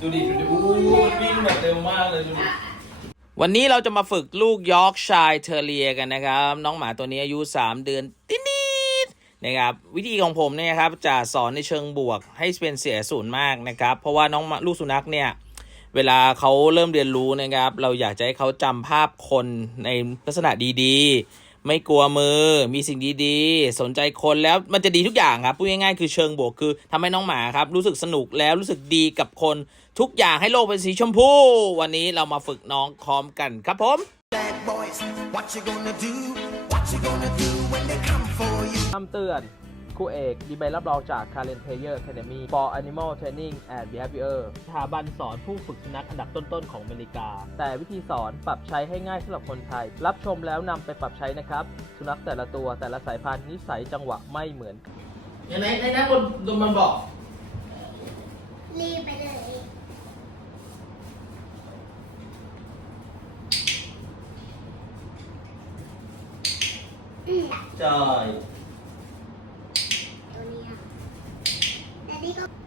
ดูดิดูดิอู้วิ่งแบบเร็วมากเลยดูดิวันนี้เราจะมาฝึกลูกยอร์กชายเทอร์เรียกันนะครับ น้องหมาตัวนี้อายุ 3 เดือนตินิดๆนะครับ วิธีของผมเนี่ยครับจะสอนในเชิงบวกให้เป็นเสียศูนย์มากนะครับ เพราะว่าน้องลูกสุนัขเนี่ย เวลาเขาเริ่มเรียนรู้นะครับ เราอยากจะให้เขาจำภาพคนในลักษณะดีๆ ไม่กลัวมือ มีสิ่งดีๆ สนใจคนแล้วมันจะดีทุกอย่างครับ พูดง่ายๆ คือเชิงบวกคือทำให้น้องหมาครับ รู้สึกสนุกแล้วรู้สึกดีกับคนทุกอย่างให้โลกเป็นสีชมพู วันนี้เรามาฝึกน้องพร้อมกันครับผม Bad boys, what you gonna do? What you gonna do when they come for you? คำเตือน ครูเอก มีใบรับรองจาก Karen Player Academy for Animal Training and Behavior สถาบันสอนผู้ฝึกสุนัขอันดับต้นๆของอเมริกา แต่วิธีสอนปรับใช้ให้ง่ายสำหรับคนไทย รับชมแล้วนำไปปรับใช้นะครับ สุนัขแต่ละตัวแต่ละสายพันธุ์นิสัยจังหวะไม่เหมือนกันอย่างไหนในนั้นบนบนมันบอกรีบไปเลยอืมใช่ Happy